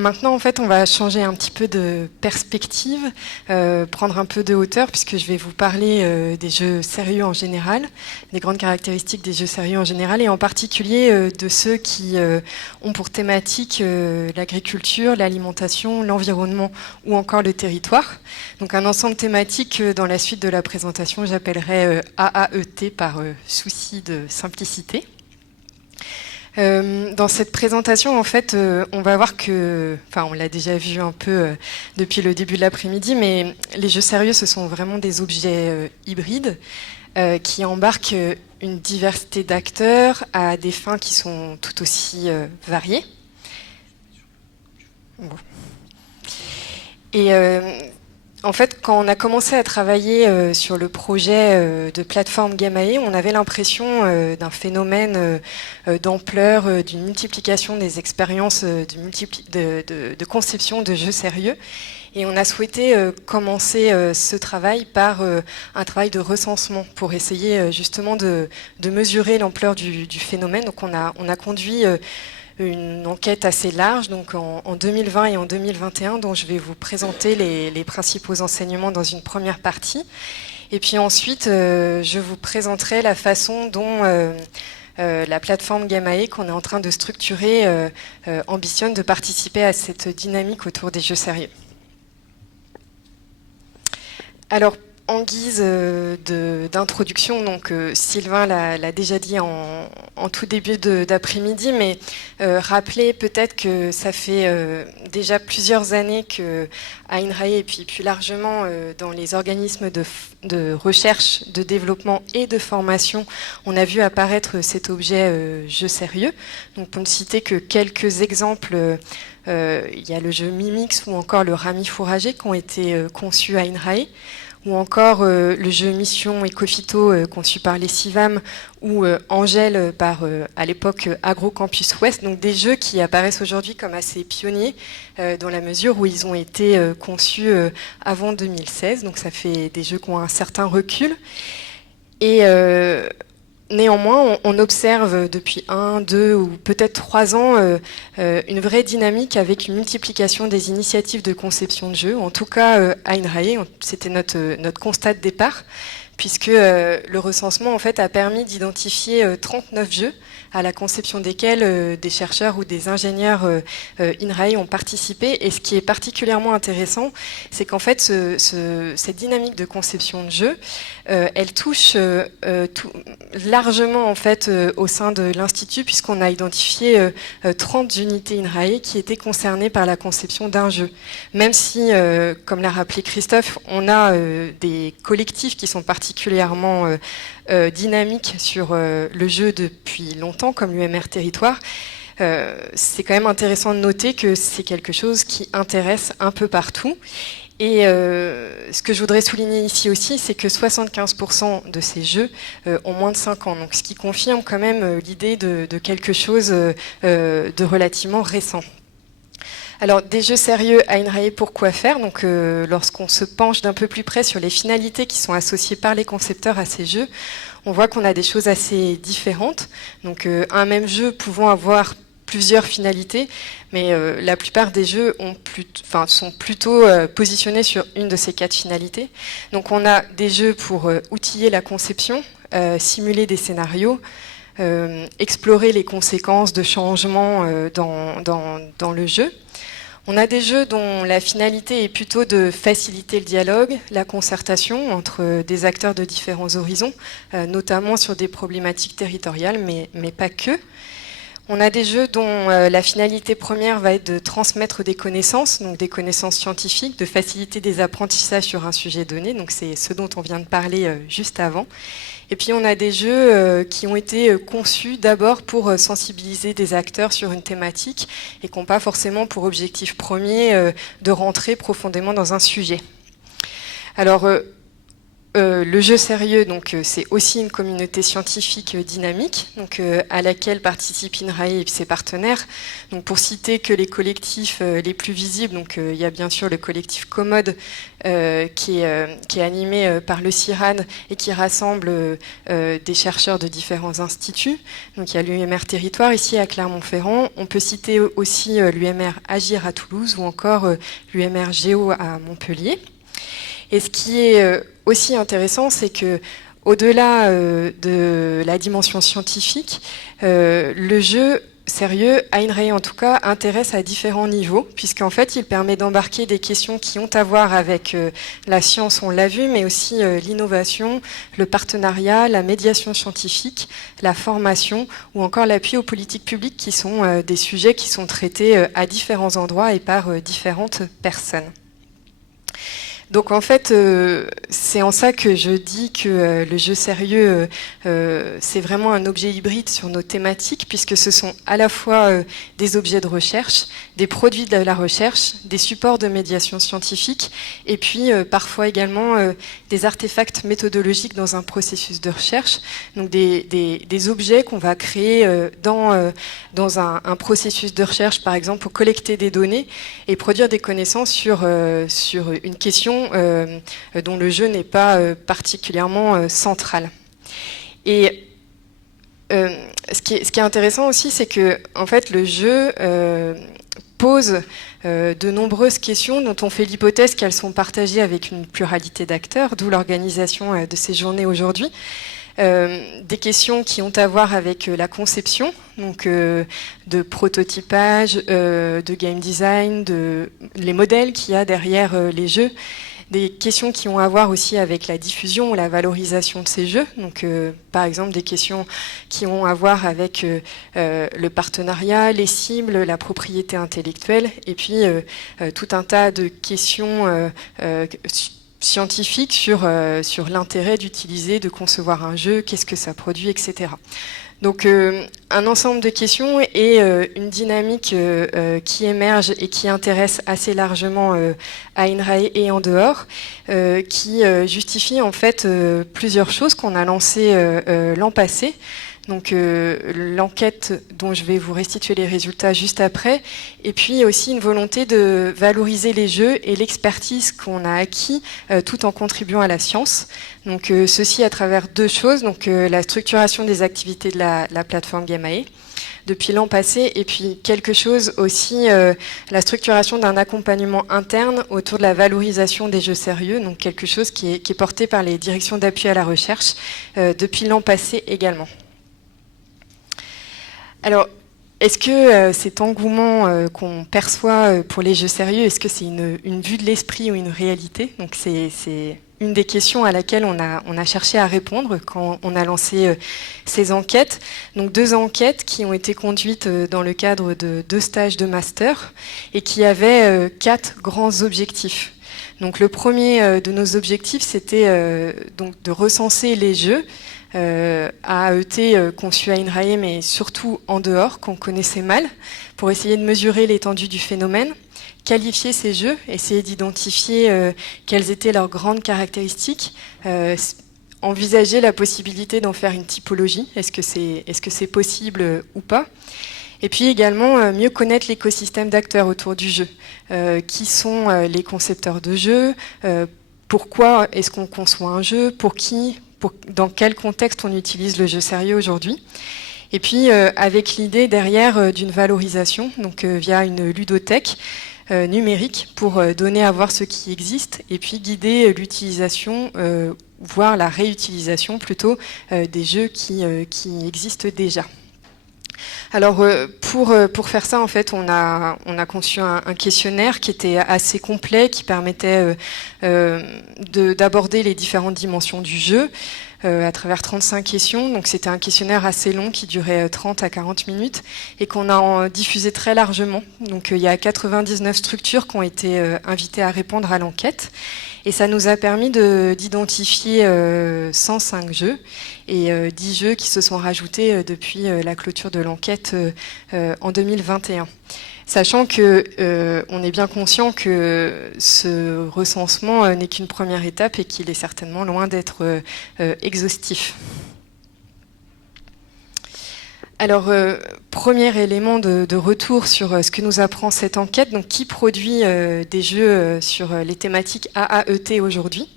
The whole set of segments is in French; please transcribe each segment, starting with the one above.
maintenant, en fait, on va changer un petit peu de perspective, prendre un peu de hauteur, puisque je vais vous parler des jeux sérieux en général, des grandes caractéristiques des jeux sérieux en général, et en particulier de ceux qui ont pour thématique l'agriculture, l'alimentation, l'environnement ou encore le territoire. Donc un ensemble thématique dans la suite de la présentation, j'appellerai AAET par souci de simplicité. Dans cette présentation, en fait, on va voir que, enfin, on l'a déjà vu un peu depuis le début de l'après-midi, mais les jeux sérieux, ce sont vraiment des objets hybrides qui embarquent une diversité d'acteurs à des fins qui sont tout aussi variées. Bon. Et en fait, quand on a commencé à travailler sur le projet de plateforme Gamae, on avait l'impression d'un phénomène d'ampleur, d'une multiplication des expériences de conception de jeux sérieux. Et on a souhaité commencer ce travail par un travail de recensement pour essayer justement de mesurer l'ampleur du phénomène. Donc on a conduit une enquête assez large, donc en 2020 et en 2021, dont je vais vous présenter les principaux enseignements dans une première partie. Et puis ensuite, je vous présenterai la façon dont la plateforme Gamae qu'on est en train de structurer ambitionne de participer à cette dynamique autour des jeux sérieux. Alors, en guise d'introduction, donc Sylvain l'a déjà dit en tout début d'après-midi, mais rappelez peut-être que ça fait déjà plusieurs années que à INRAE et puis plus largement dans les organismes de recherche, de développement et de formation, on a vu apparaître cet objet jeu sérieux. Donc pour ne citer que quelques exemples, il y a le jeu Mimix ou encore le Rami Fourragé qui ont été conçus à INRAE, ou encore le jeu Mission Ecophyto conçu par les CIVAM, ou Angèle par, à l'époque, AgroCampus Ouest. Donc des jeux qui apparaissent aujourd'hui comme assez pionniers dans la mesure où ils ont été conçus avant 2016. Donc ça fait des jeux qui ont un certain recul. Et néanmoins, on observe depuis 1, 2 ou peut-être 3 ans une vraie dynamique avec une multiplication des initiatives de conception de jeux. En tout cas, à INRAE, c'était notre constat de départ, puisque le recensement en fait, a permis d'identifier 39 jeux à la conception desquels des chercheurs ou des ingénieurs INRAE ont participé. Et ce qui est particulièrement intéressant, c'est qu'en fait, cette dynamique de conception de jeux, elle touche largement en fait, au sein de l'Institut, puisqu'on a identifié 30 unités INRAE qui étaient concernées par la conception d'un jeu. Même si, comme l'a rappelé Christophe, on a des collectifs qui sont particulièrement dynamiques sur le jeu depuis longtemps, comme l'UMR Territoire. C'est quand même intéressant de noter que c'est quelque chose qui intéresse un peu partout. Et ce que je voudrais souligner ici aussi, c'est que 75% de ces jeux ont moins de 5 ans. Donc, ce qui confirme quand même l'idée de quelque chose de relativement récent. Alors, des jeux sérieux à INRAE, pourquoi faire? Donc, lorsqu'on se penche d'un peu plus près sur les finalités qui sont associées par les concepteurs à ces jeux, on voit qu'on a des choses assez différentes. Donc, un même jeu pouvant avoir plusieurs finalités, mais la plupart des jeux sont plutôt positionnés sur une de ces 4 finalités. Donc on a des jeux pour outiller la conception, simuler des scénarios, explorer les conséquences de changements dans le jeu. On a des jeux dont la finalité est plutôt de faciliter le dialogue, la concertation entre des acteurs de différents horizons, notamment sur des problématiques territoriales, mais pas que. On a des jeux dont la finalité première va être de transmettre des connaissances, donc des connaissances scientifiques, de faciliter des apprentissages sur un sujet donné, donc c'est ce dont on vient de parler juste avant. Et puis on a des jeux qui ont été conçus d'abord pour sensibiliser des acteurs sur une thématique et qui n'ont pas forcément pour objectif premier de rentrer profondément dans un sujet. Alors, le jeu sérieux, donc c'est aussi une communauté scientifique dynamique, donc à laquelle participe INRAE et ses partenaires. Donc pour citer que les collectifs les plus visibles, donc il y a bien sûr le collectif Commode qui est animé par le CIRAD et qui rassemble des chercheurs de différents instituts. Donc il y a l'UMR Territoire ici à Clermont-Ferrand. On peut citer aussi l'UMR Agir à Toulouse ou encore l'UMR Géo à Montpellier. Et ce qui est aussi intéressant, c'est que au-delà de la dimension scientifique, le jeu sérieux, à INRAE en tout cas, intéresse à différents niveaux, puisqu'en fait, il permet d'embarquer des questions qui ont à voir avec la science, on l'a vu, mais aussi l'innovation, le partenariat, la médiation scientifique, la formation, ou encore l'appui aux politiques publiques, qui sont des sujets qui sont traités à différents endroits et par différentes personnes. Donc en fait, c'est en ça que je dis que le jeu sérieux, c'est vraiment un objet hybride sur nos thématiques, puisque ce sont à la fois des objets de recherche, des produits de la recherche, des supports de médiation scientifique, et puis parfois également des artefacts méthodologiques dans un processus de recherche, donc des objets qu'on va créer dans un processus de recherche, par exemple, pour collecter des données et produire des connaissances sur une question dont le jeu n'est pas particulièrement central. Et ce qui est intéressant aussi, c'est que en fait, le jeu pose de nombreuses questions dont on fait l'hypothèse qu'elles sont partagées avec une pluralité d'acteurs, d'où l'organisation de ces journées aujourd'hui. Des questions qui ont à voir avec la conception, donc de prototypage, de game design, les modèles qu'il y a derrière les jeux, des questions qui ont à voir aussi avec la diffusion ou la valorisation de ces jeux, donc par exemple des questions qui ont à voir avec le partenariat, les cibles, la propriété intellectuelle, et puis tout un tas de questions scientifiques sur l'intérêt d'utiliser, de concevoir un jeu, qu'est-ce que ça produit, etc. Donc un ensemble de questions et une dynamique qui émerge et qui intéresse assez largement à INRAE et en dehors, qui justifie en fait plusieurs choses qu'on a lancées l'an passé. Donc l'enquête dont je vais vous restituer les résultats juste après, et puis aussi une volonté de valoriser les jeux et l'expertise qu'on a acquis tout en contribuant à la science. Donc ceci à travers deux choses, donc la structuration des activités de la plateforme GameAE depuis l'an passé, et puis quelque chose aussi, la structuration d'un accompagnement interne autour de la valorisation des jeux sérieux, donc quelque chose qui est porté par les directions d'appui à la recherche depuis l'an passé également. Alors, est-ce que cet engouement qu'on perçoit pour les jeux sérieux, est-ce que c'est une vue de l'esprit ou une réalité? Donc c'est une des questions à laquelle on a cherché à répondre quand on a lancé ces enquêtes. Donc 2 enquêtes qui ont été conduites dans le cadre de 2 stages de master et qui avaient 4 grands objectifs. Donc le premier de nos objectifs, c'était donc de recenser les jeux AET conçu à INRAE, mais surtout en dehors, qu'on connaissait mal, pour essayer de mesurer l'étendue du phénomène, qualifier ces jeux, essayer d'identifier quelles étaient leurs grandes caractéristiques, envisager la possibilité d'en faire une typologie, est-ce que c'est possible ou pas. Et puis également mieux connaître l'écosystème d'acteurs autour du jeu. Qui sont les concepteurs de jeux, pourquoi est-ce qu'on conçoit un jeu, pour qui, dans quel contexte on utilise le jeu sérieux aujourd'hui. Et puis avec l'idée derrière d'une valorisation, donc via une ludothèque numérique pour donner à voir ce qui existe et puis guider l'utilisation, voire la réutilisation plutôt des jeux qui existent déjà. Alors pour faire ça, en fait, on a conçu un questionnaire qui était assez complet, qui permettait d'aborder les différentes dimensions du jeu à travers 35 questions. Donc c'était un questionnaire assez long qui durait 30 à 40 minutes et qu'on a diffusé très largement. Donc il y a 99 structures qui ont été invitées à répondre à l'enquête. Et ça nous a permis d'identifier 105 jeux et 10 jeux qui se sont rajoutés depuis la clôture de l'enquête en 2021. sachant que on est bien conscient que ce recensement n'est qu'une première étape et qu'il est certainement loin d'être exhaustif. Alors, premier élément de retour sur ce que nous apprend cette enquête, donc qui produit des jeux sur les thématiques AAET aujourd'hui.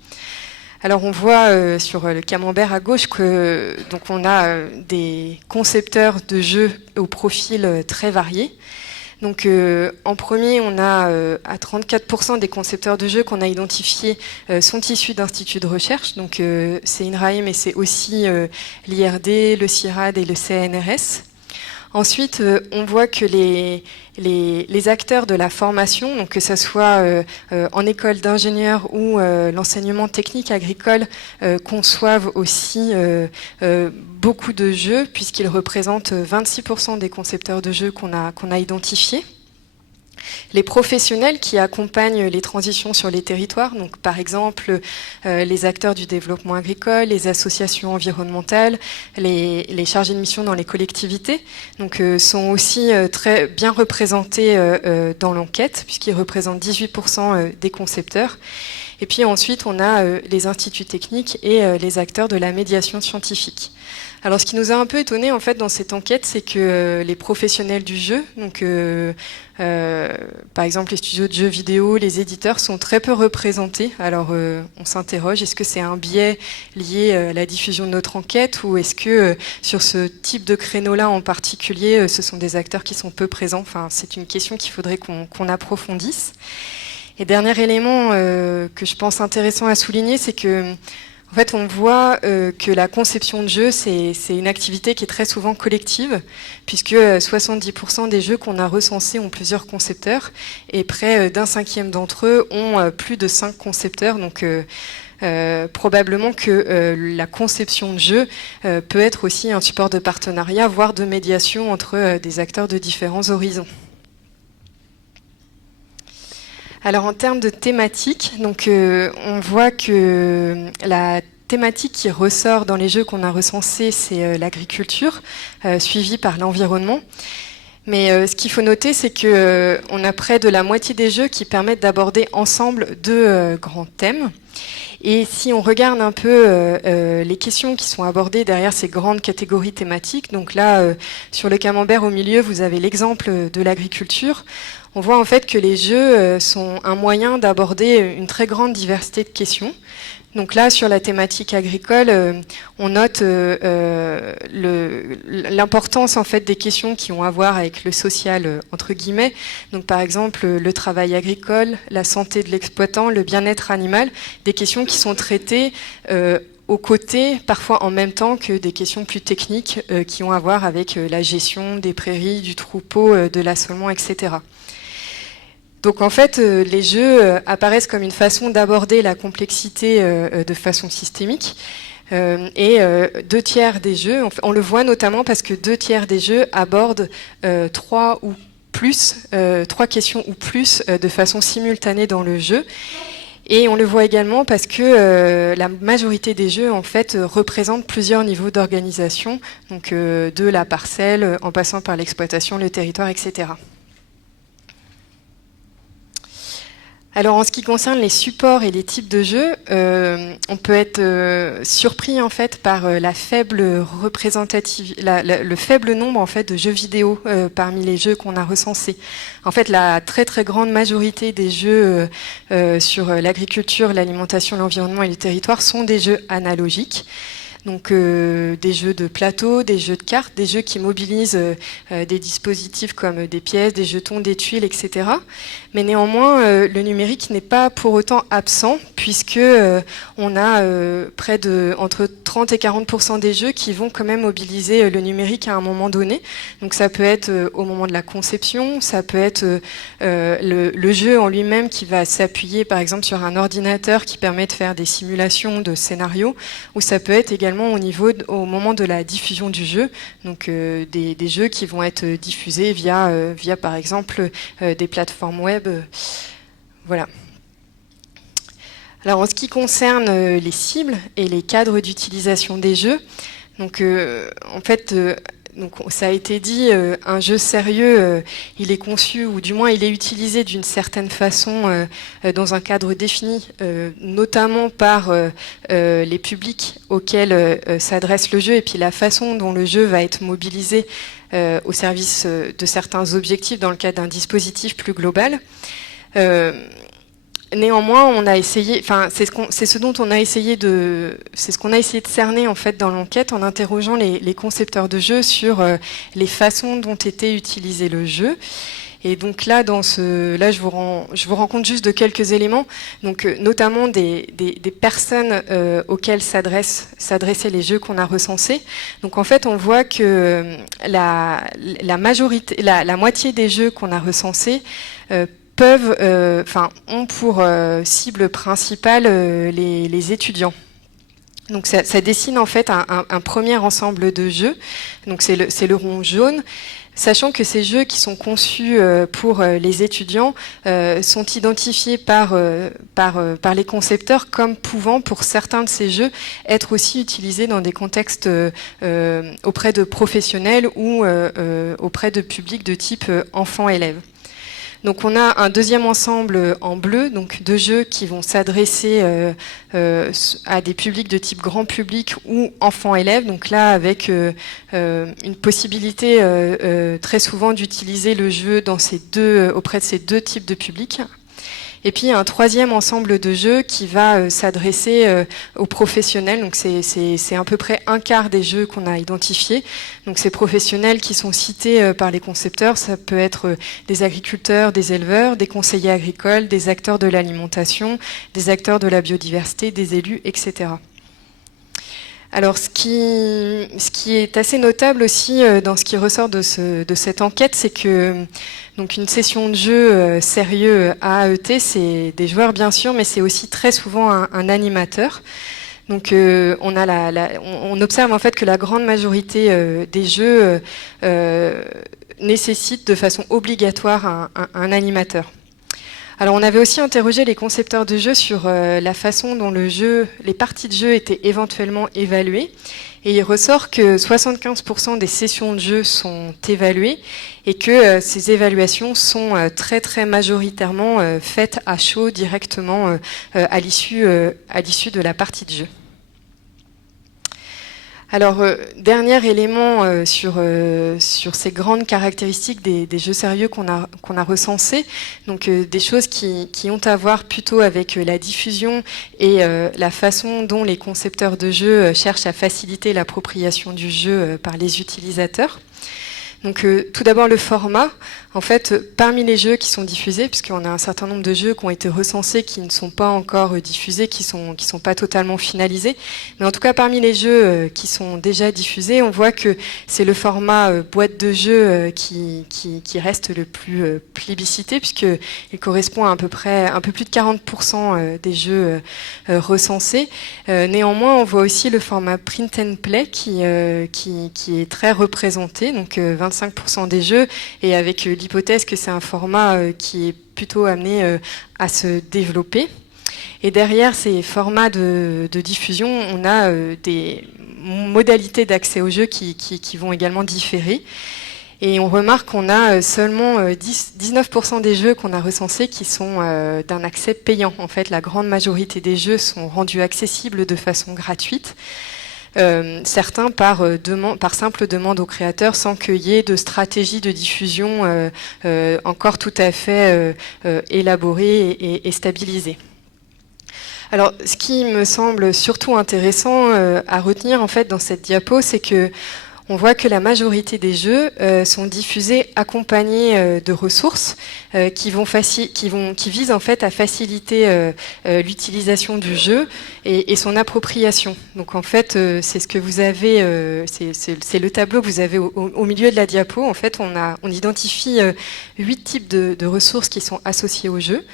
Alors on voit sur le camembert à gauche que donc on a des concepteurs de jeux au profil très varié. Donc en premier, on a à 34% des concepteurs de jeux qu'on a identifiés sont issus d'instituts de recherche. Donc c'est INRAE, mais c'est aussi l'IRD, le CIRAD et le CNRS. Ensuite, on voit que les acteurs de la formation, donc que ce soit en école d'ingénieur ou l'enseignement technique agricole, conçoivent aussi beaucoup de jeux, puisqu'ils représentent 26% des concepteurs de jeux qu'on a identifiés. Les professionnels qui accompagnent les transitions sur les territoires, donc par exemple les acteurs du développement agricole, les associations environnementales, les chargés de mission dans les collectivités, donc sont aussi très bien représentés dans l'enquête, puisqu'ils représentent 18% des concepteurs. Et puis ensuite, on a les instituts techniques et les acteurs de la médiation scientifique. Alors, ce qui nous a un peu étonné en fait dans cette enquête, c'est que les professionnels du jeu, donc par exemple les studios de jeux vidéo, les éditeurs, sont très peu représentés. Alors, on s'interroge, est-ce que c'est un biais lié à la diffusion de notre enquête, ou est-ce que sur ce type de créneau-là en particulier, ce sont des acteurs qui sont peu présents? Enfin, c'est une question qu'il faudrait qu'on approfondisse. Et dernier élément que je pense intéressant à souligner, c'est que en fait, on voit que la conception de jeux, c'est une activité qui est très souvent collective, puisque 70% des jeux qu'on a recensés ont plusieurs concepteurs, et près d'un cinquième d'entre eux ont plus de 5 concepteurs. Donc, probablement que la conception de jeux peut être aussi un support de partenariat, voire de médiation entre des acteurs de différents horizons. Alors en termes de thématique, donc on voit que la thématique qui ressort dans les jeux qu'on a recensés, c'est l'agriculture, suivie par l'environnement. Mais ce qu'il faut noter, c'est que on a près de la moitié des jeux qui permettent d'aborder ensemble deux grands thèmes. Et si on regarde un peu les questions qui sont abordées derrière ces grandes catégories thématiques, donc là, sur le camembert au milieu, vous avez l'exemple de l'agriculture. On voit en fait que les jeux sont un moyen d'aborder une très grande diversité de questions. Donc là, sur la thématique agricole, on note l'importance en fait des questions qui ont à voir avec le social entre guillemets. Donc par exemple, le travail agricole, la santé de l'exploitant, le bien-être animal, des questions qui sont traitées aux côtés, parfois en même temps que des questions plus techniques qui ont à voir avec la gestion des prairies, du troupeau, de l'assolement, etc. Donc en fait, les jeux apparaissent comme une façon d'aborder la complexité de façon systémique. Et 2/3 des jeux, on le voit notamment parce que 2/3 des jeux abordent 3 questions ou plus de façon simultanée dans le jeu. Et on le voit également parce que la majorité des jeux en fait représentent plusieurs niveaux d'organisation, donc de la parcelle en passant par l'exploitation, le territoire, etc. Alors en ce qui concerne les supports et les types de jeux, on peut être surpris en fait par le faible nombre en fait de jeux vidéo parmi les jeux qu'on a recensés. En fait, la très très grande majorité des jeux sur l'agriculture, l'alimentation, l'environnement et le territoire sont des jeux analogiques. Donc des jeux de plateau, des jeux de cartes, des jeux qui mobilisent des dispositifs comme des pièces, des jetons, des tuiles, etc. Mais néanmoins, le numérique n'est pas pour autant absent, puisque on a près de entre 30 et 40% des jeux qui vont quand même mobiliser le numérique à un moment donné. Donc ça peut être au moment de la conception, ça peut être le jeu en lui-même qui va s'appuyer par exemple sur un ordinateur qui permet de faire des simulations de scénarios, ou ça peut être également au moment de la diffusion du jeu, donc des jeux qui vont être diffusés via par exemple des plateformes web. Voilà. Alors en ce qui concerne les cibles et les cadres d'utilisation des jeux, donc en fait donc ça a été dit, un jeu sérieux, il est conçu, ou du moins il est utilisé d'une certaine façon dans un cadre défini, notamment par les publics auxquels s'adresse le jeu, et puis la façon dont le jeu va être mobilisé au service de certains objectifs dans le cadre d'un dispositif plus global. Néanmoins, on a essayé, enfin, c'est ce dont on a essayé c'est ce qu'on a essayé de cerner en fait dans l'enquête en interrogeant les concepteurs de jeux sur les façons dont était utilisé le jeu. Et donc là, je vous rends compte juste de quelques éléments, donc notamment des personnes auxquelles s'adressaient les jeux qu'on a recensés. Donc en fait, on voit que la moitié des jeux qu'on a recensés ont pour cible principale les étudiants. Donc ça dessine en fait un premier ensemble de jeux. Donc c'est le rond jaune. Sachant que ces jeux qui sont conçus pour les étudiants sont identifiés par les concepteurs comme pouvant, pour certains de ces jeux, être aussi utilisés dans des contextes auprès de professionnels ou auprès de publics de type enfants-élèves. Donc on a un deuxième ensemble en bleu, donc de jeux qui vont s'adresser à des publics de type grand public ou enfants-élèves. Donc là, avec une possibilité très souvent d'utiliser le jeu auprès de ces deux types de publics. Et puis un troisième ensemble de jeux qui va s'adresser aux professionnels. Donc c'est à peu près un quart des jeux qu'on a identifiés. Donc ces professionnels qui sont cités par les concepteurs, ça peut être des agriculteurs, des éleveurs, des conseillers agricoles, des acteurs de l'alimentation, des acteurs de la biodiversité, des élus, etc. Alors, ce qui est assez notable aussi dans ce qui ressort de cette enquête, c'est que donc une session de jeu sérieux à AET, c'est des joueurs bien sûr, mais c'est aussi très souvent un animateur. Donc, on observe en fait que la grande majorité des jeux nécessitent de façon obligatoire un animateur. Alors, on avait aussi interrogé les concepteurs de jeux sur la façon dont les parties de jeu étaient éventuellement évaluées. Et il ressort que 75% des sessions de jeu sont évaluées et que ces évaluations sont très très majoritairement faites à chaud directement à l'issue de la partie de jeu. Alors, dernier élément sur ces grandes caractéristiques des jeux sérieux qu'on a recensés, donc des choses qui ont à voir plutôt avec la diffusion et la façon dont les concepteurs de jeux cherchent à faciliter l'appropriation du jeu par les utilisateurs. Donc tout d'abord le format. En fait, parmi les jeux qui sont diffusés, puisqu'on a un certain nombre de jeux qui ont été recensés, qui ne sont pas encore diffusés, qui sont pas totalement finalisés, mais en tout cas parmi les jeux qui sont déjà diffusés, on voit que c'est le format boîte de jeu qui reste le plus plébiscité, puisqu'il correspond à peu près un peu plus de 40% des jeux recensés. Néanmoins, on voit aussi le format print and play qui est très représenté, donc 25% des jeux, et avec l'hypothèse que c'est un format qui est plutôt amené à se développer. Et derrière ces formats de diffusion, on a des modalités d'accès aux jeux qui vont également différer. Et on remarque qu'on a seulement 19% des jeux qu'on a recensés qui sont d'un accès payant. En fait, la grande majorité des jeux sont rendus accessibles de façon gratuite. Certains par simple demande aux créateurs, sans qu'il y ait de stratégie de diffusion encore tout à fait élaborée et stabilisée. Alors, ce qui me semble surtout intéressant à retenir en fait dans cette diapo, c'est que on voit que la majorité des jeux sont diffusés accompagnés de ressources qui visent en fait à faciliter l'utilisation du jeu et son appropriation. Donc en fait, c'est ce que vous avez, c'est le tableau que vous avez au milieu de la diapo. En fait, on identifie 8 types de ressources qui sont associées au jeu.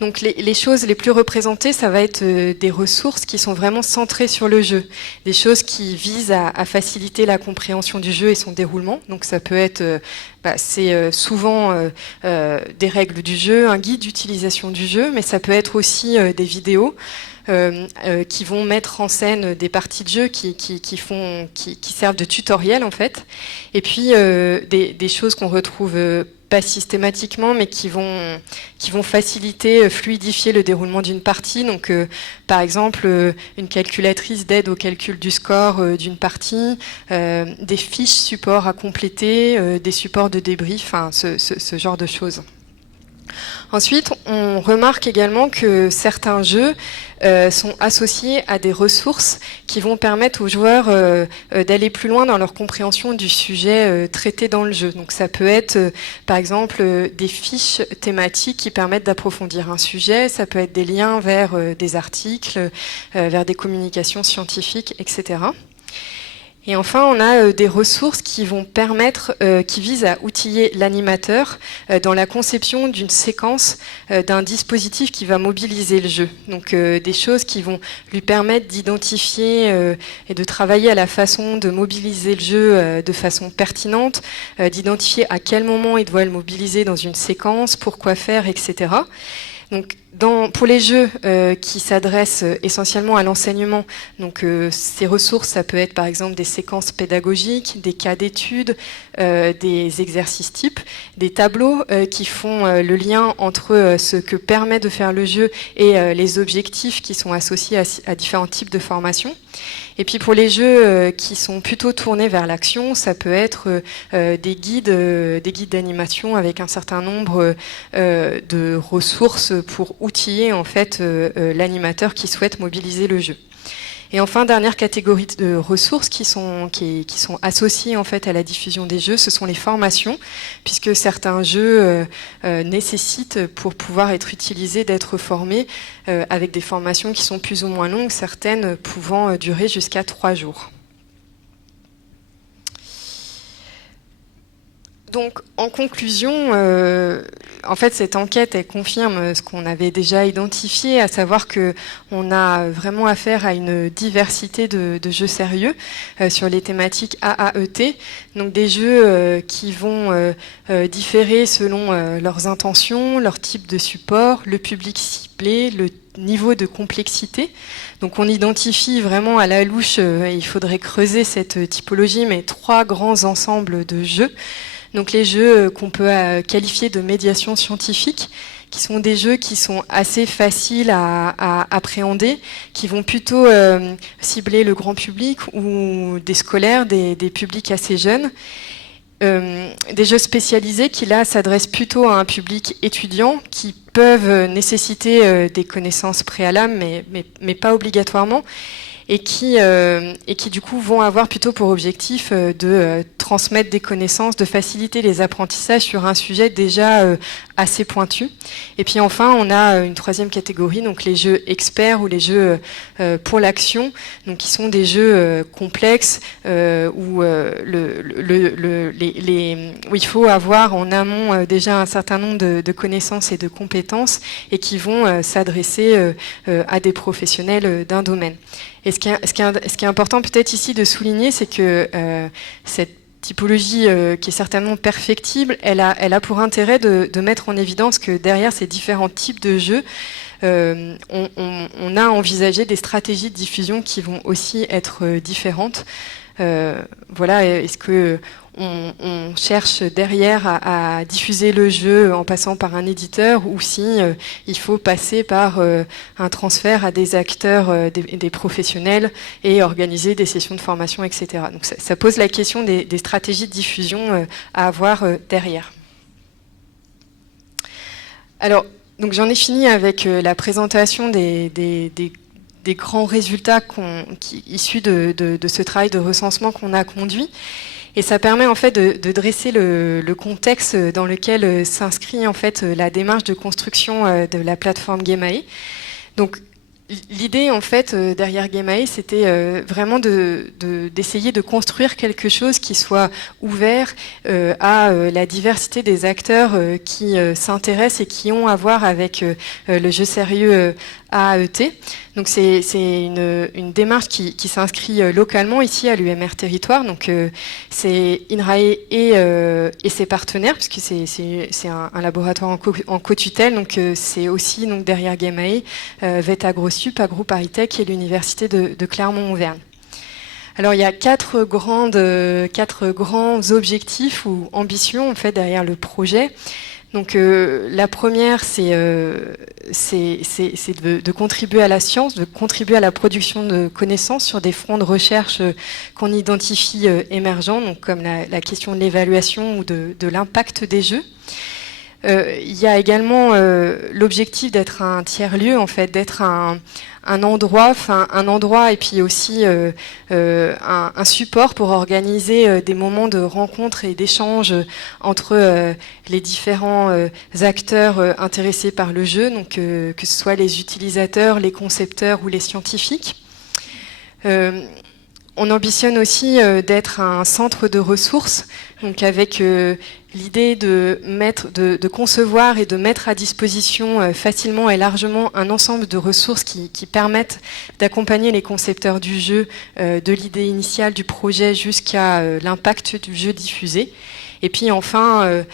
Donc les choses les plus représentées, ça va être des ressources qui sont vraiment centrées sur le jeu, des choses qui visent à faciliter la compréhension du jeu et son déroulement. Donc ça peut être, c'est souvent des règles du jeu, un guide d'utilisation du jeu, mais ça peut être aussi des vidéos qui vont mettre en scène des parties de jeu qui servent de tutoriel en fait, et puis des choses qu'on retrouve pas systématiquement, mais qui vont faciliter, fluidifier le déroulement d'une partie. Donc, par exemple, une calculatrice d'aide au calcul du score d'une partie, des fiches supports à compléter, des supports de débrief, enfin, ce genre de choses. Ensuite, on remarque également que certains jeux sont associés à des ressources qui vont permettre aux joueurs d'aller plus loin dans leur compréhension du sujet traité dans le jeu. Donc ça peut être par exemple des fiches thématiques qui permettent d'approfondir un sujet, ça peut être des liens vers des articles, vers des communications scientifiques, etc. Et enfin, on a des ressources qui vont permettre, qui visent à outiller l'animateur dans la conception d'une séquence d'un dispositif qui va mobiliser le jeu. Donc des choses qui vont lui permettre d'identifier et de travailler à la façon de mobiliser le jeu de façon pertinente, d'identifier à quel moment il doit le mobiliser dans une séquence, pourquoi faire, etc. Donc, pour les jeux qui s'adressent essentiellement à l'enseignement, donc ces ressources, ça peut être par exemple des séquences pédagogiques, des cas d'études, des exercices types, des tableaux qui font le lien entre ce que permet de faire le jeu et les objectifs qui sont associés à différents types de formations. Et puis pour les jeux qui sont plutôt tournés vers l'action, ça peut être des guides d'animation avec un certain nombre de ressources pour outiller en fait l'animateur qui souhaite mobiliser le jeu. Et enfin, dernière catégorie de ressources qui sont associées en fait à la diffusion des jeux, ce sont les formations, puisque certains jeux nécessitent pour pouvoir être utilisés d'être formés avec des formations qui sont plus ou moins longues, certaines pouvant durer jusqu'à 3 jours. Donc, en conclusion, en fait, cette enquête, elle confirme ce qu'on avait déjà identifié, à savoir que on a vraiment affaire à une diversité de jeux sérieux sur les thématiques AAET, donc des jeux qui vont différer selon leurs intentions, leur type de support, le public ciblé, le niveau de complexité. Donc on identifie vraiment à la louche, il faudrait creuser cette typologie, mais 3 grands ensembles de jeux. Donc les jeux qu'on peut qualifier de médiation scientifique, qui sont des jeux qui sont assez faciles à appréhender, qui vont plutôt cibler le grand public ou des scolaires, des publics assez jeunes. Des jeux spécialisés qui là s'adressent plutôt à un public étudiant, qui peuvent nécessiter des connaissances préalables, mais pas obligatoirement. Et qui du coup vont avoir plutôt pour objectif de transmettre des connaissances, de faciliter les apprentissages sur un sujet déjà assez pointu. Et puis enfin, on a une 3e catégorie, donc les jeux experts ou les jeux pour l'action, donc qui sont des jeux complexes où il faut avoir en amont déjà un certain nombre de connaissances et de compétences et qui vont s'adresser à des professionnels d'un domaine. Et ce qui est important peut-être ici de souligner, c'est que cette typologie qui est certainement perfectible, elle a pour intérêt de mettre en évidence que derrière ces différents types de jeux, on a envisagé des stratégies de diffusion qui vont aussi être différentes. Voilà, est-ce que on cherche derrière à diffuser le jeu en passant par un éditeur, ou si il faut passer par un transfert à des acteurs, des professionnels, et organiser des sessions de formation, etc. Donc ça pose la question des stratégies de diffusion à avoir derrière. Alors, donc j'en ai fini avec la présentation des grands résultats issus de ce travail de recensement qu'on a conduit. Et ça permet en fait de dresser le contexte dans lequel s'inscrit en fait la démarche de construction de la plateforme Gemae. Donc l'idée en fait derrière GameAE, c'était vraiment d'essayer de construire quelque chose qui soit ouvert à la diversité des acteurs qui s'intéressent et qui ont à voir avec le jeu sérieux AAET. Donc c'est une démarche qui s'inscrit localement ici à l'UMR Territoire. Donc c'est INRAE et ses partenaires, puisque c'est un laboratoire en co-tutelle. Donc c'est aussi donc derrière GameAE, VET AgroSup, AgroParisTech et l'université de Clermont-Auvergne. Alors il y a quatre grands objectifs ou ambitions en fait derrière le projet. Donc la première, c'est de contribuer à la science, de contribuer à la production de connaissances sur des fronts de recherche qu'on identifie émergents, donc comme la question de l'évaluation ou de l'impact des jeux. Il y a également l'objectif d'être un tiers-lieu, en fait, d'être un endroit et puis aussi un support pour organiser des moments de rencontre et d'échange entre les différents acteurs intéressés par le jeu, donc que ce soit les utilisateurs, les concepteurs ou les scientifiques. On ambitionne aussi d'être un centre de ressources, donc avec l'idée de concevoir et de mettre à disposition facilement et largement un ensemble de ressources qui permettent d'accompagner les concepteurs du jeu de l'idée initiale du projet jusqu'à l'impact du jeu diffusé. Et puis enfin,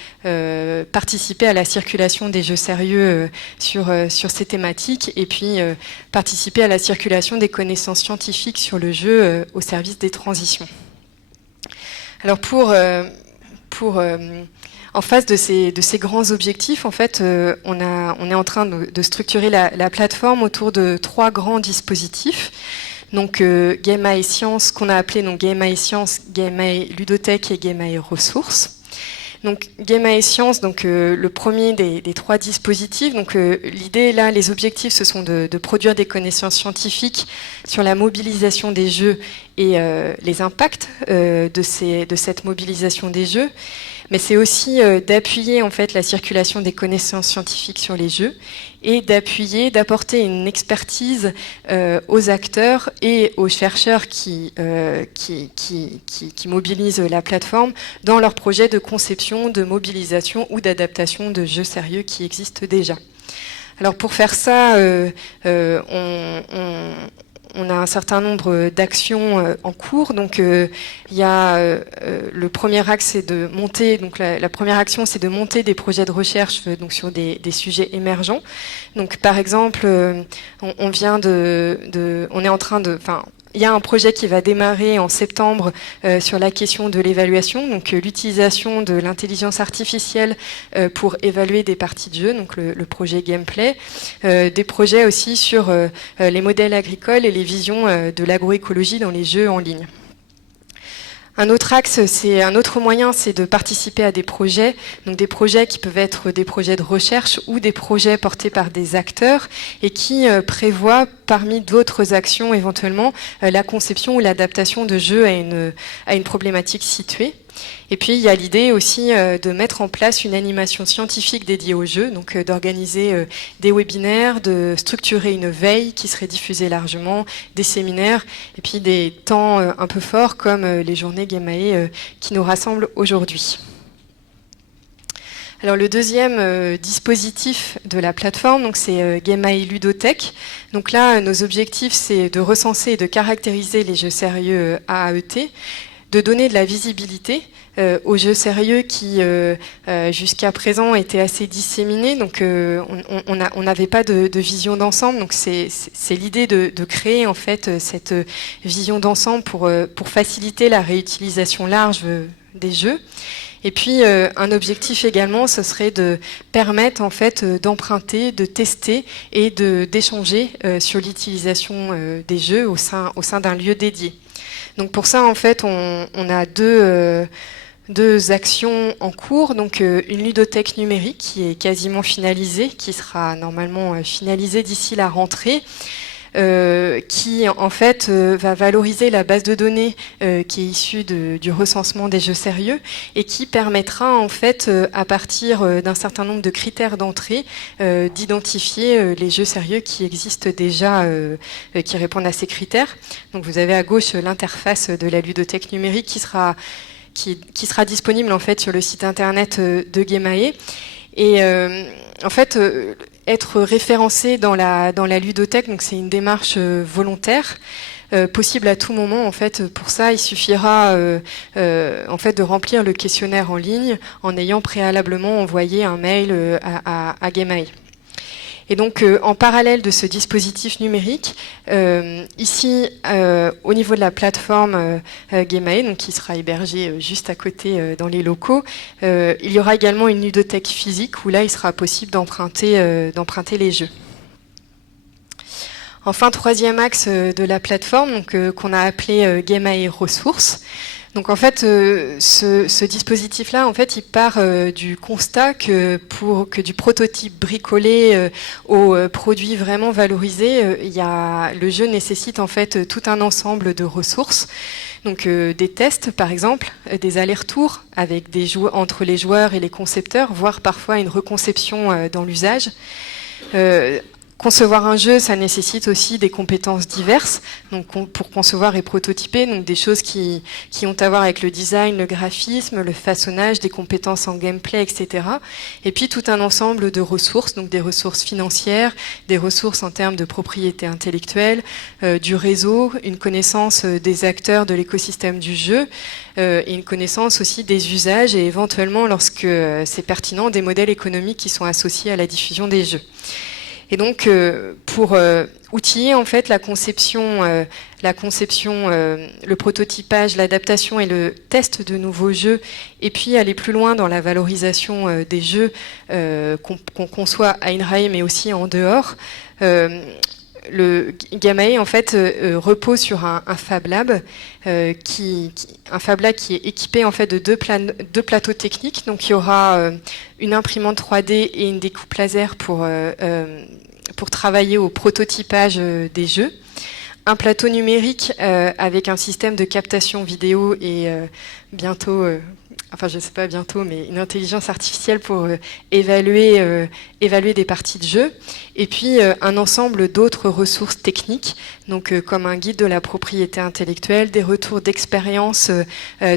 participer à la circulation des jeux sérieux sur ces thématiques, et puis participer à la circulation des connaissances scientifiques sur le jeu au service des transitions. Alors en face de ces grands objectifs, en fait, on est en train de structurer la plateforme autour de 3 grands dispositifs. Donc GameAE Science, qu'on a appelé donc GameAE Science, GameAE Ludothèque et GameAE Ressources. Donc GameAE Science, donc le premier des 3 dispositifs. Donc l'idée là, les objectifs, ce sont de produire des connaissances scientifiques sur la mobilisation des jeux et les impacts de cette mobilisation des jeux. Mais c'est aussi d'appuyer en fait la circulation des connaissances scientifiques sur les jeux et d'apporter une expertise aux acteurs et aux chercheurs qui mobilisent la plateforme dans leurs projets de conception, de mobilisation ou d'adaptation de jeux sérieux qui existent déjà. Alors pour faire ça, on a un certain nombre d'actions en cours. Donc, il y a le premier axe, c'est de monter. Donc, la première action, c'est de monter des projets de recherche donc sur des sujets émergents. Donc, par exemple, on est en train de. Il y a un projet qui va démarrer en septembre sur la question de l'évaluation, donc l'utilisation de l'intelligence artificielle pour évaluer des parties de jeu, donc le projet Gameplay. Des projets aussi sur les modèles agricoles et les visions de l'agroécologie dans les jeux en ligne. Un autre moyen, c'est de participer à des projets, donc des projets qui peuvent être des projets de recherche ou des projets portés par des acteurs et qui prévoient, parmi d'autres actions éventuellement, la conception ou l'adaptation de jeux à une problématique située. Et puis il y a l'idée aussi de mettre en place une animation scientifique dédiée aux jeux, donc d'organiser des webinaires, de structurer une veille qui serait diffusée largement, des séminaires, et puis des temps un peu forts comme les journées GameAE qui nous rassemblent aujourd'hui. Alors le deuxième dispositif de la plateforme, donc c'est GameAE Ludothèque. Donc là, nos objectifs, c'est de recenser et de caractériser les jeux sérieux AAET, de donner de la visibilité aux jeux sérieux qui, jusqu'à présent, étaient assez disséminés. Donc, on n'avait pas de vision d'ensemble. Donc, c'est l'idée de créer en fait cette vision d'ensemble pour faciliter la réutilisation large des jeux. Et puis, un objectif également, ce serait de permettre en fait d'emprunter, de tester et d'échanger sur l'utilisation des jeux au sein d'un lieu dédié. Donc pour ça, en fait, on a deux actions en cours. Donc une ludothèque numérique qui est quasiment finalisée, qui sera normalement finalisée d'ici la rentrée, qui en fait va valoriser la base de données qui est issue du recensement des jeux sérieux et qui permettra en fait à partir d'un certain nombre de critères d'entrée d'identifier les jeux sérieux qui existent déjà, qui répondent à ces critères. Donc vous avez à gauche l'interface de la ludothèque numérique qui sera disponible en fait sur le site internet de Gemae. Et en fait, être référencé dans la ludothèque, donc c'est une démarche volontaire. Possible à tout moment. En fait, pour ça, il suffira en fait de remplir le questionnaire en ligne en ayant préalablement envoyé un mail à Gemae. Et donc, en parallèle de ce dispositif numérique, ici, au niveau de la plateforme Gemae, donc qui sera hébergée juste à côté dans les locaux, il y aura également une ludothèque physique où là, il sera possible d'emprunter les jeux. Enfin, troisième axe de la plateforme, donc qu'on a appelé Gemae Ressources. Donc en fait, ce dispositif-là, en fait, il part du constat que du prototype bricolé au produit vraiment valorisé, le jeu nécessite en fait tout un ensemble de ressources. Donc des tests, par exemple, des allers-retours avec entre les joueurs et les concepteurs, voire parfois une reconception dans l'usage. Concevoir un jeu, ça nécessite aussi des compétences diverses, donc pour concevoir et prototyper, donc des choses qui ont à voir avec le design, le graphisme, le façonnage, des compétences en gameplay, etc. Et puis tout un ensemble de ressources, donc des ressources financières, des ressources en termes de propriété intellectuelle, du réseau, une connaissance des acteurs de l'écosystème du jeu, et une connaissance aussi des usages et éventuellement, lorsque c'est pertinent, des modèles économiques qui sont associés à la diffusion des jeux. Et donc, pour outiller en fait la conception, le prototypage, l'adaptation et le test de nouveaux jeux, et puis aller plus loin dans la valorisation des jeux qu'on conçoit à Inrae, mais aussi en dehors. Le Gemae en fait repose sur un Fab Lab qui est équipé en fait de deux plateaux techniques. Donc il y aura une imprimante 3D et une découpe laser pour travailler au prototypage des jeux. Un plateau numérique avec un système de captation vidéo et bientôt, enfin je sais pas bientôt, mais une intelligence artificielle pour évaluer des parties de jeu. Et puis un ensemble d'autres ressources techniques, donc comme un guide de la propriété intellectuelle, des retours d'expérience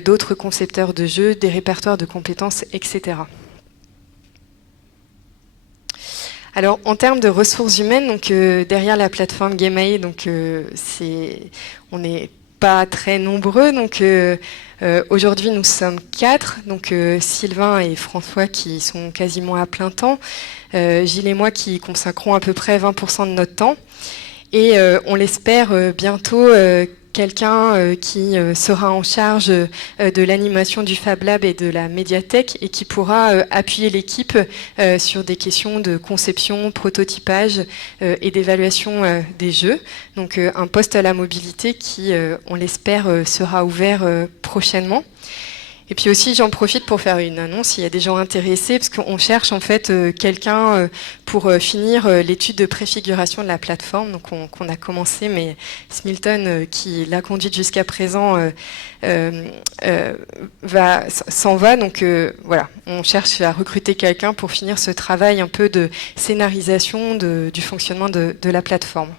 d'autres concepteurs de jeux, des répertoires de compétences, etc. Alors, en termes de ressources humaines, donc derrière la plateforme Gemae, donc on n'est pas très nombreux. Donc aujourd'hui, nous sommes 4. Donc Sylvain et François qui sont quasiment à plein temps, Gilles et moi qui consacrons à peu près 20% de notre temps. Et on l'espère bientôt quelqu'un qui sera en charge de l'animation du Fab Lab et de la médiathèque et qui pourra appuyer l'équipe sur des questions de conception, prototypage et d'évaluation des jeux. Donc un poste à la mobilité qui, on l'espère, sera ouvert prochainement. Et puis aussi, j'en profite pour faire une annonce, il y a des gens intéressés, parce qu'on cherche en fait quelqu'un pour finir l'étude de préfiguration de la plateforme, donc qu'on a commencé, mais Smilton, qui l'a conduite jusqu'à présent, s'en va. Donc voilà, on cherche à recruter quelqu'un pour finir ce travail un peu de scénarisation du fonctionnement de la plateforme.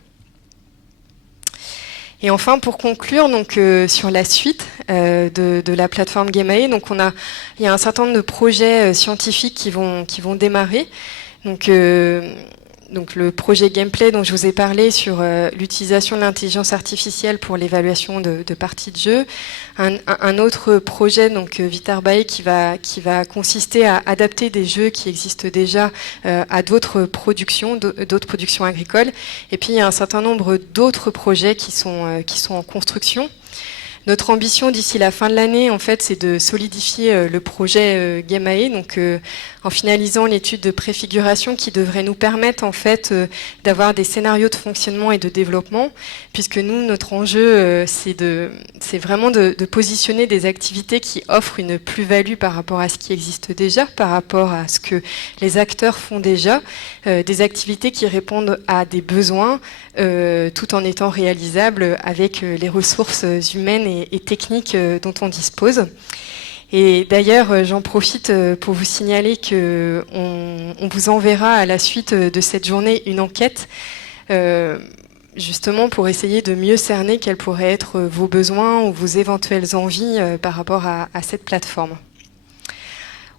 Et enfin, pour conclure, donc sur la suite de la plateforme Gemae, donc il y a un certain nombre de projets scientifiques qui vont démarrer. Donc le projet Gameplay dont je vous ai parlé sur l'utilisation de l'intelligence artificielle pour l'évaluation de parties de jeu. Un autre projet, donc Vitarbae, qui va consister à adapter des jeux qui existent déjà à d'autres productions agricoles. Et puis il y a un certain nombre d'autres projets qui sont en construction. Notre ambition d'ici la fin de l'année, en fait, c'est de solidifier le projet Gemae, donc en finalisant l'étude de préfiguration qui devrait nous permettre en fait d'avoir des scénarios de fonctionnement et de développement, puisque nous, notre enjeu, c'est c'est vraiment de positionner des activités qui offrent une plus-value par rapport à ce qui existe déjà, par rapport à ce que les acteurs font déjà, des activités qui répondent à des besoins, tout en étant réalisables avec les ressources humaines et techniques dont on dispose. Et d'ailleurs, j'en profite pour vous signaler qu'on vous enverra à la suite de cette journée une enquête, justement pour essayer de mieux cerner quels pourraient être vos besoins ou vos éventuelles envies par rapport à cette plateforme.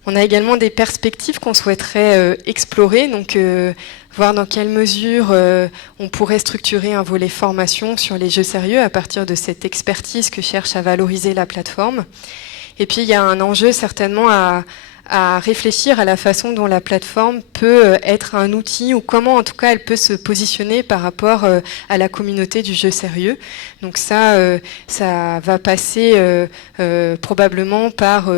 On a également des perspectives qu'on souhaiterait explorer, donc voir dans quelle mesure on pourrait structurer un volet formation sur les jeux sérieux à partir de cette expertise que cherche à valoriser la plateforme. Et puis il y a un enjeu certainement à réfléchir à la façon dont la plateforme peut être un outil, ou comment en tout cas elle peut se positionner par rapport à la communauté du jeu sérieux. Donc ça va passer probablement par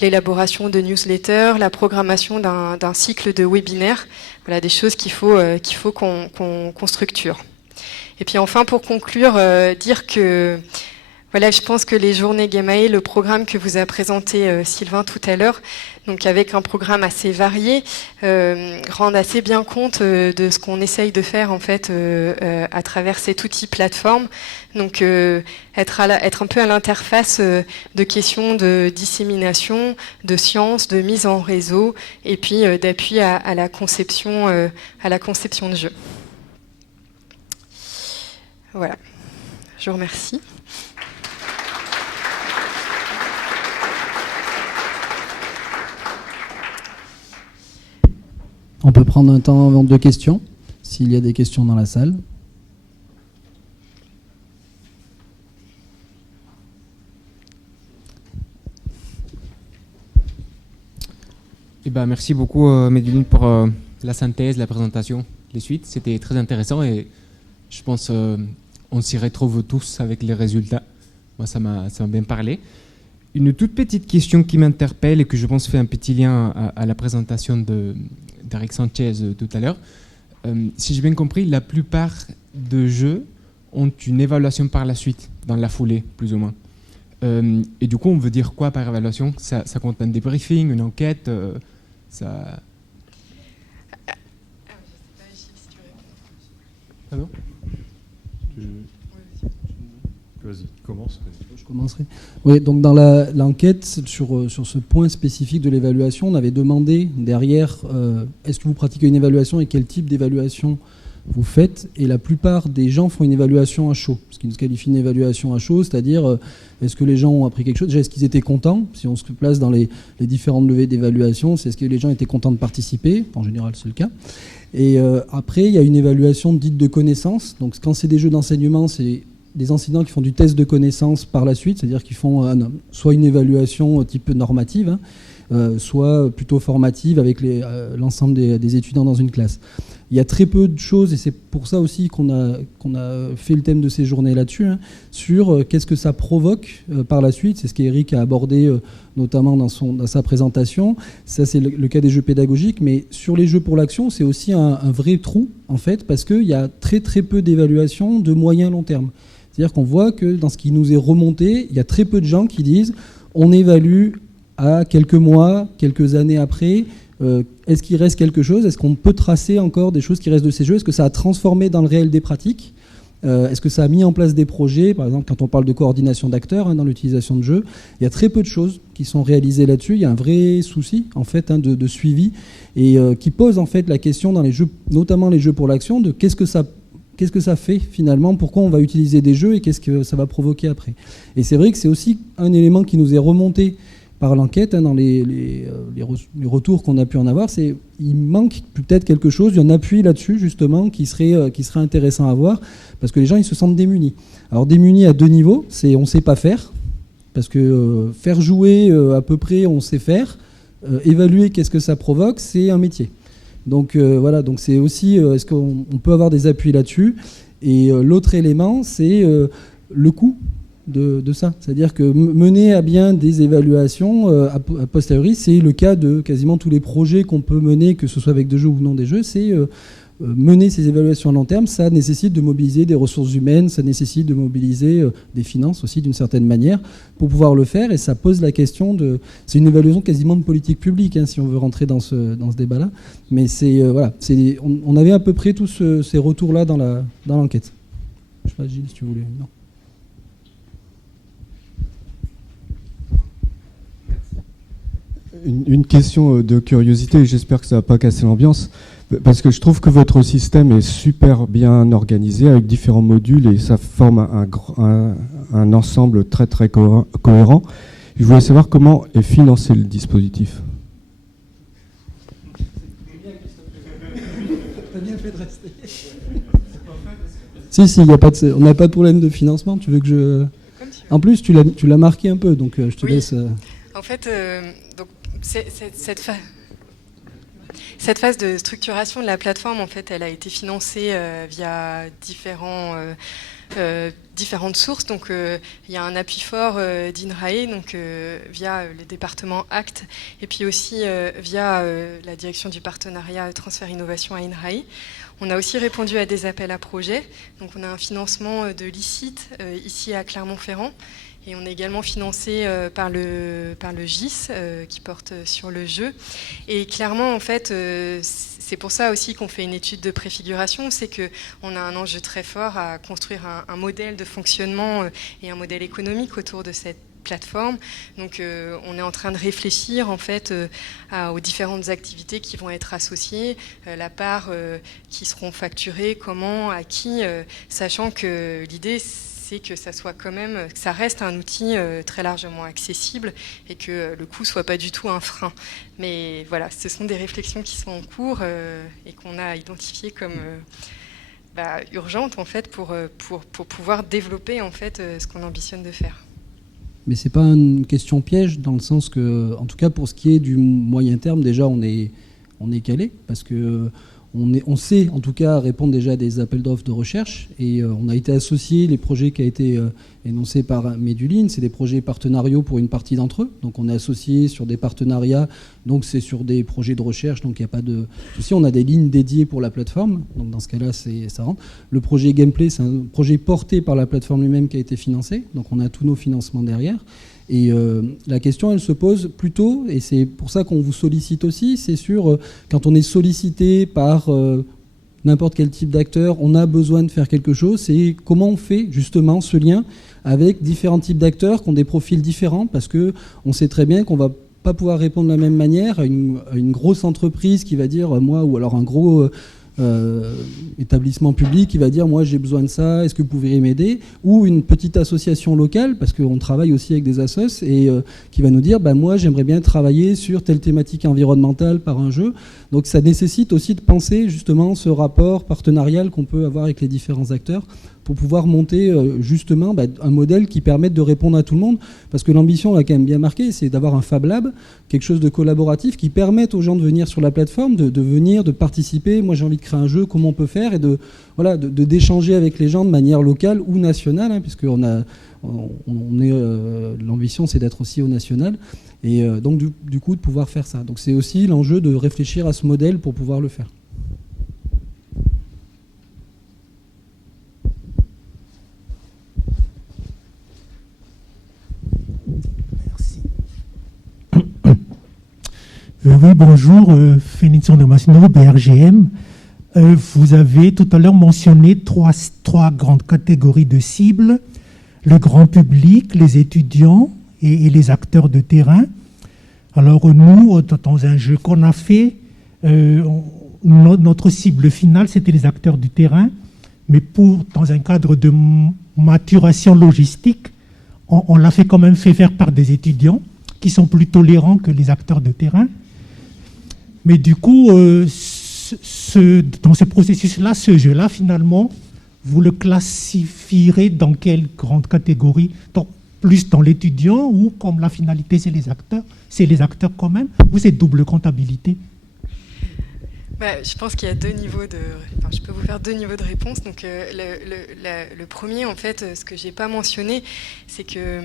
l'élaboration de newsletters, la programmation d'un cycle de webinaires, voilà des choses qu'il faut qu'on structure. Et puis enfin pour conclure, dire que voilà, je pense que les journées Gemae, le programme que vous a présenté Sylvain tout à l'heure, donc avec un programme assez varié, rendent assez bien compte de ce qu'on essaye de faire en fait à travers cet outil plateforme. Donc être un peu à l'interface de questions de dissémination, de science, de mise en réseau, et puis d'appui à la conception de jeux. Voilà. Je vous remercie. On peut prendre un temps avant de questions, s'il y a des questions dans la salle. Eh ben, merci beaucoup, Medellin, pour la synthèse, la présentation, les suites. C'était très intéressant et je pense on s'y retrouve tous avec les résultats. Moi, ça m'a bien parlé. Une toute petite question qui m'interpelle et que je pense fait un petit lien à la présentation d'Eric Sanchez tout à l'heure. Si j'ai bien compris, la plupart de jeux ont une évaluation par la suite, dans la foulée, plus ou moins. Et du coup, on veut dire quoi par évaluation ? Ça compte un débriefing, une enquête ça... Ah non ? Vas-y, commence. Je commencerai. Oui, donc dans l'enquête, sur ce point spécifique de l'évaluation, on avait demandé derrière, est-ce que vous pratiquez une évaluation et quel type d'évaluation vous faites ? Et la plupart des gens font une évaluation à chaud. Ce qui nous qualifie une évaluation à chaud, c'est-à-dire, est-ce que les gens ont appris quelque chose ? Déjà, est-ce qu'ils étaient contents ? Si on se place dans les différentes levées d'évaluation, c'est est-ce que les gens étaient contents de participer ? En général, c'est le cas. Et après, il y a une évaluation dite de connaissance. Donc, quand c'est des jeux d'enseignement, c'est des enseignants qui font du test de connaissance par la suite, c'est-à-dire qu'ils font soit une évaluation type normative, soit plutôt formative avec l'ensemble des étudiants dans une classe. Il y a très peu de choses, et c'est pour ça aussi qu'on a fait le thème de ces journées là-dessus, sur qu'est-ce que ça provoque par la suite. C'est ce qu'Eric a abordé notamment dans sa présentation. Ça, c'est le cas des jeux pédagogiques, mais sur les jeux pour l'action, c'est aussi un vrai trou, en fait, parce qu'il y a très très peu d'évaluation de moyen long terme. C'est-à-dire qu'on voit que dans ce qui nous est remonté, il y a très peu de gens qui disent on évalue à quelques mois, quelques années après, est-ce qu'il reste quelque chose ? Est-ce qu'on peut tracer encore des choses qui restent de ces jeux ? Est-ce que ça a transformé dans le réel des pratiques ? Est-ce que ça a mis en place des projets ? Par exemple, quand on parle de coordination d'acteurs dans l'utilisation de jeux, il y a très peu de choses qui sont réalisées là-dessus. Il y a un vrai souci en fait de suivi et qui pose en fait la question dans les jeux, notamment les jeux pour l'action, de qu'est-ce que ça fait finalement, pourquoi on va utiliser des jeux et qu'est-ce que ça va provoquer après. Et c'est vrai que c'est aussi un élément qui nous est remonté par l'enquête, dans les retours qu'on a pu en avoir, c'est il manque peut-être quelque chose, il y a un appui là-dessus justement qui serait intéressant à voir, parce que les gens ils se sentent démunis. Alors démunis à deux niveaux, c'est on ne sait pas faire, parce que faire jouer à peu près on sait faire, évaluer qu'est-ce que ça provoque, c'est un métier. Donc voilà, donc c'est aussi, est-ce qu'on peut avoir des appuis là-dessus ? Et l'autre élément, c'est le coût de ça. C'est-à-dire que mener à bien des évaluations a posteriori, c'est le cas de quasiment tous les projets qu'on peut mener, que ce soit avec des jeux ou non des jeux, c'est mener ces évaluations à long terme, ça nécessite de mobiliser des ressources humaines, ça nécessite de mobiliser des finances aussi d'une certaine manière pour pouvoir le faire. Et ça pose la question de... C'est une évaluation quasiment de politique publique, hein, si on veut rentrer dans ce débat-là. Mais c'est, voilà, on avait à peu près tous ces retours-là dans l'enquête. Je sais pas, Gilles, si tu voulais... Non. Une question de curiosité, et j'espère que ça ne va pas casser l'ambiance, parce que je trouve que votre système est super bien organisé avec différents modules et ça forme un ensemble très très cohérent. Je voulais savoir comment est financé le dispositif. T'as bien fait de rester. Si, on n'a pas de problème de financement. Tu veux que je... En plus, tu l'as marqué un peu, donc je te laisse... En fait, donc, cette phase de structuration de la plateforme, en fait, elle a été financée via différentes sources. Donc, il y a un appui fort d'INRAE, donc via le département ACT, et puis aussi via la direction du partenariat Transfert Innovation à INRAE. On a aussi répondu à des appels à projets. Donc, on a un financement de l'ICIT ici à Clermont-Ferrand. Et on est également financé par le GIS qui porte sur le jeu. Et clairement, en fait, c'est pour ça aussi qu'on fait une étude de préfiguration, c'est qu'on a un enjeu très fort à construire un modèle de fonctionnement et un modèle économique autour de cette plateforme. Donc on est en train de réfléchir en fait aux différentes activités qui vont être associées, la part qui seront facturées, comment, à qui, sachant que l'idée c'est que ça soit quand même, que ça reste un outil très largement accessible et que le coût soit pas du tout un frein. Mais voilà, ce sont des réflexions qui sont en cours et qu'on a identifiées comme urgentes en fait pour pouvoir développer en fait ce qu'on ambitionne de faire. Mais c'est pas une question piège dans le sens que, en tout cas pour ce qui est du moyen terme, déjà on est calé parce que on sait en tout cas répondre déjà à des appels d'offres de recherche et on a été associé, les projets qui ont été énoncés par Medulline, c'est des projets partenariaux pour une partie d'entre eux. Donc on est associé sur des partenariats, donc c'est sur des projets de recherche, donc il n'y a pas de souci. On a des lignes dédiées pour la plateforme, donc dans ce cas-là ça rentre. Le projet Gameplay, c'est un projet porté par la plateforme lui-même qui a été financé, donc on a tous nos financements derrière. Et la question, elle se pose plutôt, et c'est pour ça qu'on vous sollicite aussi, c'est sur quand on est sollicité par n'importe quel type d'acteur, on a besoin de faire quelque chose, c'est comment on fait justement ce lien avec différents types d'acteurs qui ont des profils différents, parce qu'on sait très bien qu'on va pas pouvoir répondre de la même manière à une grosse entreprise qui va dire moi, ou alors un gros... établissement public qui va dire moi j'ai besoin de ça, est-ce que vous pouvez m'aider, ou une petite association locale parce qu'on travaille aussi avec des assos et qui va nous dire moi j'aimerais bien travailler sur telle thématique environnementale par un jeu. Donc ça nécessite aussi de penser justement ce rapport partenarial qu'on peut avoir avec les différents acteurs pour pouvoir monter justement un modèle qui permette de répondre à tout le monde, parce que l'ambition là quand même bien marquée, c'est d'avoir un Fab Lab, quelque chose de collaboratif qui permette aux gens de venir sur la plateforme, de venir, de participer. Moi j'ai envie de créer un jeu, comment on peut faire, et d'échanger avec les gens de manière locale ou nationale, hein, puisque l'ambition c'est d'être aussi au national, et donc du coup de pouvoir faire ça. Donc c'est aussi l'enjeu de réfléchir à ce modèle pour pouvoir le faire. Oui, bonjour, Phoenix Damasceno, BRGM. Vous avez tout à l'heure mentionné trois grandes catégories de cibles, le grand public, les étudiants et les acteurs de terrain. Alors nous, dans un jeu qu'on a fait, notre cible finale, c'était les acteurs du terrain, mais dans un cadre de maturation logistique, on l'a fait quand même faire par des étudiants qui sont plus tolérants que les acteurs de terrain. Mais du coup, dans ce processus-là, ce jeu-là, finalement, vous le classifierez dans quelle grande catégorie? Plus dans l'étudiant, ou comme la finalité, c'est les acteurs quand même, ou c'est double comptabilité? Je pense qu'il y a je peux vous faire deux niveaux de réponse. Donc, le premier, en fait, ce que j'ai pas mentionné, c'est que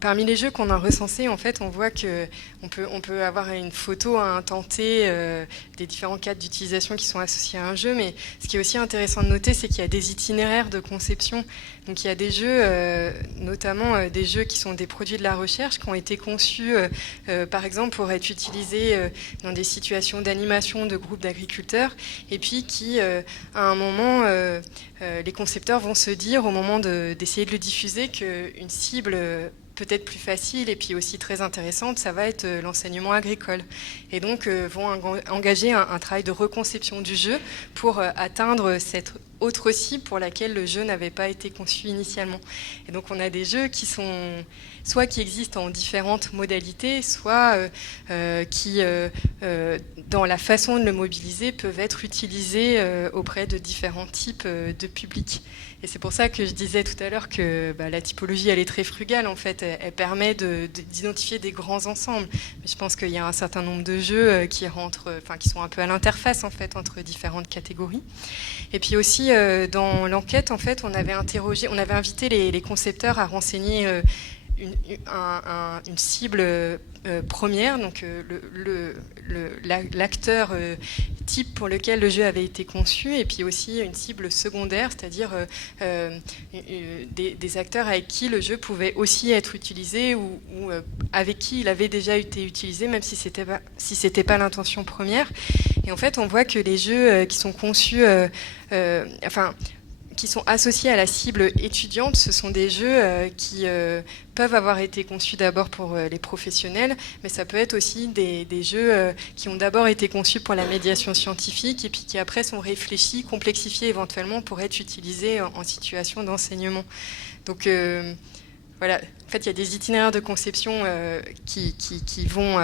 parmi les jeux qu'on a recensés, en fait, on voit que on peut avoir une photo à un temps T des différents cadres d'utilisation qui sont associés à un jeu, mais ce qui est aussi intéressant de noter, c'est qu'il y a des itinéraires de conception. Donc il y a des jeux, notamment des jeux qui sont des produits de la recherche, qui ont été conçus, par exemple, pour être utilisés dans des situations d'animation de groupes d'agriculteurs, et puis qui, à un moment, les concepteurs vont se dire, au moment d'essayer de le diffuser, qu'une cible peut-être plus facile et puis aussi très intéressante, ça va être l'enseignement agricole. Et donc vont engager un travail de reconception du jeu pour atteindre cette autre cible pour laquelle le jeu n'avait pas été conçu initialement. Et donc on a des jeux qui sont soit qui existent en différentes modalités, soit qui, dans la façon de le mobiliser, peuvent être utilisés auprès de différents types de publics. Et c'est pour ça que je disais tout à l'heure que la typologie, elle est très frugale, en fait. Elle permet d'identifier des grands ensembles. Mais je pense qu'il y a un certain nombre de jeux qui sont un peu à l'interface, en fait, entre différentes catégories. Et puis aussi, dans l'enquête, en fait, on avait invité les concepteurs à renseigner une cible première, donc l'acteur type pour lequel le jeu avait été conçu, et puis aussi une cible secondaire, c'est-à-dire des acteurs avec qui le jeu pouvait aussi être utilisé ou avec qui il avait déjà été utilisé, même si c'était pas l'intention première. Et en fait, on voit que les jeux qui sont conçus, qui sont associés à la cible étudiante, ce sont des jeux qui peuvent avoir été conçus d'abord pour les professionnels, mais ça peut être aussi des jeux qui ont d'abord été conçus pour la médiation scientifique et puis qui après sont réfléchis, complexifiés éventuellement pour être utilisés en situation d'enseignement. Donc voilà, en fait, il y a des itinéraires de conception qui vont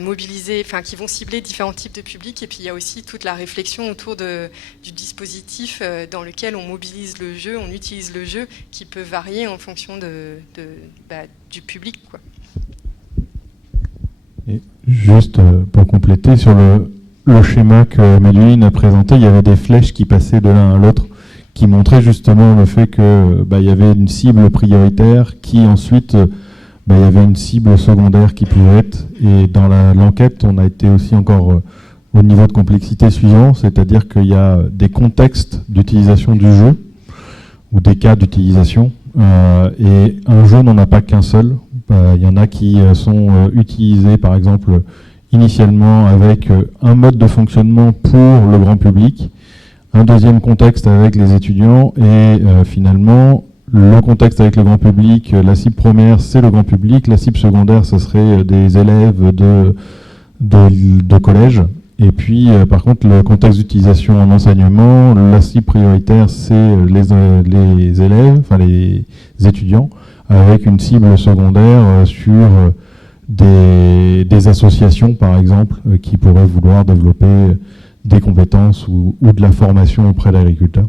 mobiliser, qui vont cibler différents types de publics, et puis il y a aussi toute la réflexion autour du dispositif dans lequel on mobilise le jeu, on utilise le jeu, qui peut varier en fonction du public, quoi. Et juste pour compléter, sur le schéma que Méduline a présenté, il y avait des flèches qui passaient de l'un à l'autre, qui montrait justement le fait que il y avait une cible prioritaire, qui ensuite il y avait une cible secondaire qui pouvait être. Et dans l'enquête, on a été aussi encore au niveau de complexité suivant, c'est-à-dire qu'il y a des contextes d'utilisation du jeu ou des cas d'utilisation. Et un jeu n'en a pas qu'un seul. Il y en a qui sont utilisés, par exemple, initialement avec un mode de fonctionnement pour le grand public, un deuxième contexte avec les étudiants et finalement le contexte avec le grand public, la cible première c'est le grand public, la cible secondaire ce serait des élèves de collège, et puis par contre le contexte d'utilisation en enseignement, la cible prioritaire c'est les élèves, les étudiants, avec une cible secondaire sur des associations par exemple qui pourraient vouloir développer des compétences ou de la formation auprès d'agriculteurs.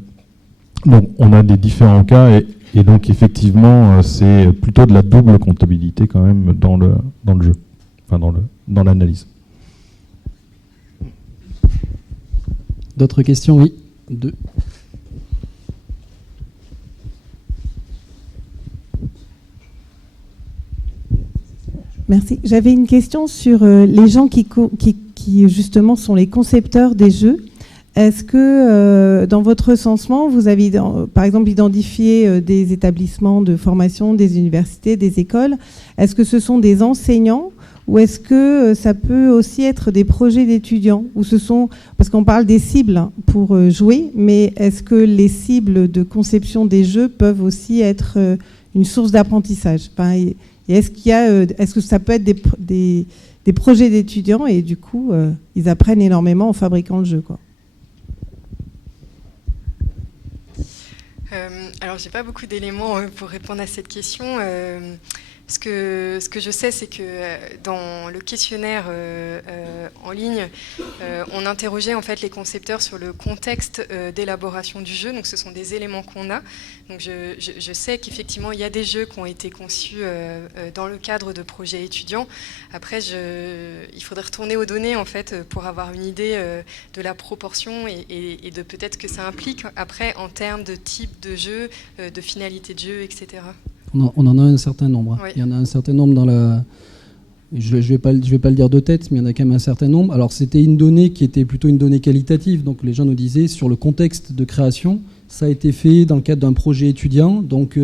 Donc on a des différents cas et donc effectivement c'est plutôt de la double comptabilité quand même dans le jeu, dans l'analyse. D'autres questions? Oui, deux. Merci. J'avais une question sur les gens qui justement sont les concepteurs des jeux. Est-ce que dans votre recensement, vous avez par exemple identifié des établissements de formation, des universités, des écoles? Est-ce que ce sont des enseignants ou est-ce que ça peut aussi être des projets d'étudiants? Ou parce qu'on parle des cibles pour jouer, mais est-ce que les cibles de conception des jeux peuvent aussi être une source d'apprentissage? Et est-ce que ça peut être des projets d'étudiants et du coup, ils apprennent énormément en fabriquant le jeu, quoi. Alors, j'ai pas beaucoup d'éléments pour répondre à cette question. Ce que je sais, c'est que dans le questionnaire en ligne, on interrogeait en fait les concepteurs sur le contexte d'élaboration du jeu. Donc, ce sont des éléments qu'on a. Donc, je sais qu'effectivement, il y a des jeux qui ont été conçus dans le cadre de projets étudiants. Après, il faudrait retourner aux données en fait pour avoir une idée de la proportion et de peut-être ce que ça implique après en termes de type de jeu, de finalité de jeu, etc. On en a un certain nombre. Oui. Il y en a un certain nombre dans la... Je vais pas le dire de tête, mais il y en a quand même un certain nombre. Alors c'était une donnée qui était plutôt une donnée qualitative. Donc les gens nous disaient sur le contexte de création, ça a été fait dans le cadre d'un projet étudiant. Donc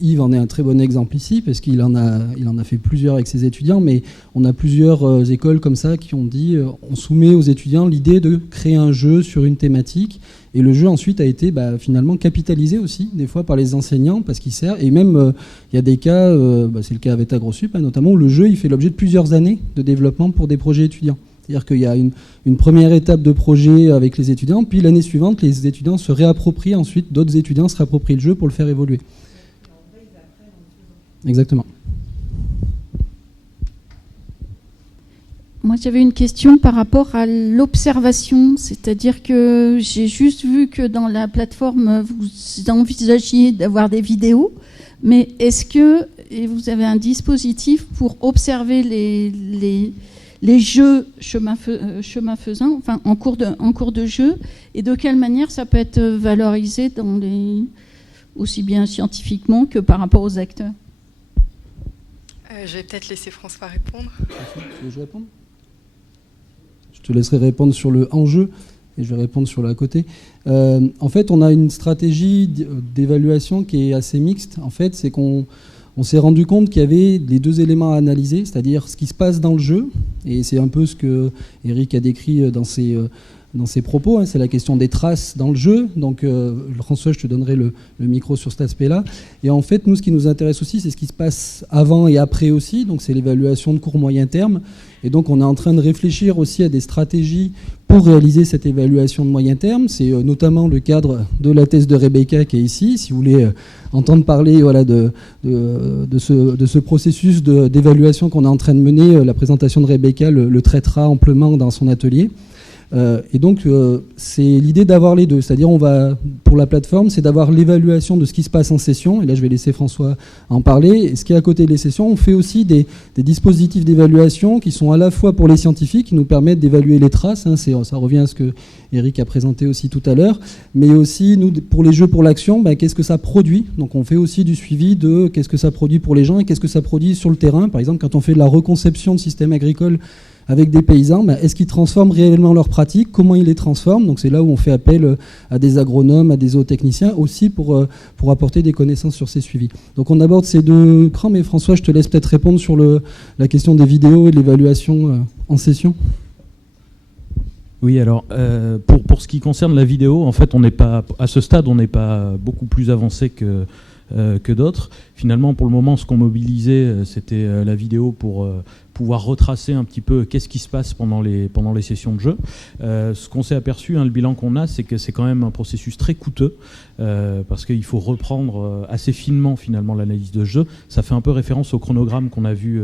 Yves en est un très bon exemple ici parce qu'il en a fait plusieurs avec ses étudiants. Mais on a plusieurs écoles comme ça qui ont dit on soumet aux étudiants l'idée de créer un jeu sur une thématique. Et le jeu ensuite a été finalement capitalisé aussi, des fois par les enseignants, parce qu'il sert. Et même, il y a des cas, c'est le cas avec AgroSup, notamment, où le jeu il fait l'objet de plusieurs années de développement pour des projets étudiants. C'est-à-dire qu'il y a une première étape de projet avec les étudiants, puis l'année suivante, les étudiants se réapproprient ensuite, d'autres étudiants se réapproprient le jeu pour le faire évoluer. Exactement. Moi, j'avais une question par rapport à l'observation, c'est-à-dire que j'ai juste vu que dans la plateforme, vous envisagiez d'avoir des vidéos, mais est-ce que vous avez un dispositif pour observer les jeux chemin faisant, enfin en cours de jeu, et de quelle manière ça peut être valorisé aussi bien scientifiquement que par rapport aux acteurs? Je vais peut-être laisser François répondre. Tu veux que je réponde ? Je te laisserai répondre sur le enjeu et je vais répondre sur le à côté. En fait, on a une stratégie d'évaluation qui est assez mixte. En fait, c'est qu'on s'est rendu compte qu'il y avait les deux éléments à analyser, c'est-à-dire ce qui se passe dans le jeu, et c'est un peu ce que Eric a décrit dans ses propos, c'est la question des traces dans le jeu. Donc François, je te donnerai le micro sur cet aspect-là. Et en fait, nous, ce qui nous intéresse aussi, c'est ce qui se passe avant et après aussi, donc c'est l'évaluation de court moyen terme. Et donc on est en train de réfléchir aussi à des stratégies pour réaliser cette évaluation de moyen terme. C'est notamment le cadre de la thèse de Rebecca qui est ici. Si vous voulez entendre parler de ce processus d'évaluation qu'on est en train de mener, la présentation de Rebecca le traitera amplement dans son atelier. Et donc c'est l'idée d'avoir les deux, c'est-à-dire pour la plateforme, c'est d'avoir l'évaluation de ce qui se passe en session, et là je vais laisser François en parler. Et ce qui est à côté des sessions, on fait aussi des dispositifs d'évaluation qui sont à la fois pour les scientifiques, qui nous permettent d'évaluer les traces, ça revient à ce que Eric a présenté aussi tout à l'heure, mais aussi nous, pour les jeux pour l'action, qu'est-ce que ça produit. Donc on fait aussi du suivi de qu'est-ce que ça produit pour les gens et qu'est-ce que ça produit sur le terrain. Par exemple, quand on fait de la reconception de systèmes agricoles avec des paysans, est-ce qu'ils transforment réellement leurs pratiques, comment ils les transforment. Donc c'est là où on fait appel à des agronomes, à des zootechniciens aussi pour apporter des connaissances sur ces suivis. Donc on aborde ces deux crans, mais François, je te laisse peut-être répondre sur la question des vidéos et de l'évaluation en session. Oui, alors pour ce qui concerne la vidéo, en fait, à ce stade, on n'est pas beaucoup plus avancé que d'autres. Finalement, pour le moment, ce qu'on mobilisait, c'était la vidéo pour pouvoir retracer un petit peu qu'est-ce qui se passe pendant les sessions de jeu. Ce qu'on s'est aperçu, le bilan qu'on a, c'est que c'est quand même un processus très coûteux, parce qu'il faut reprendre assez finement finalement l'analyse de jeu. Ça fait un peu référence au chronogramme qu'on a vu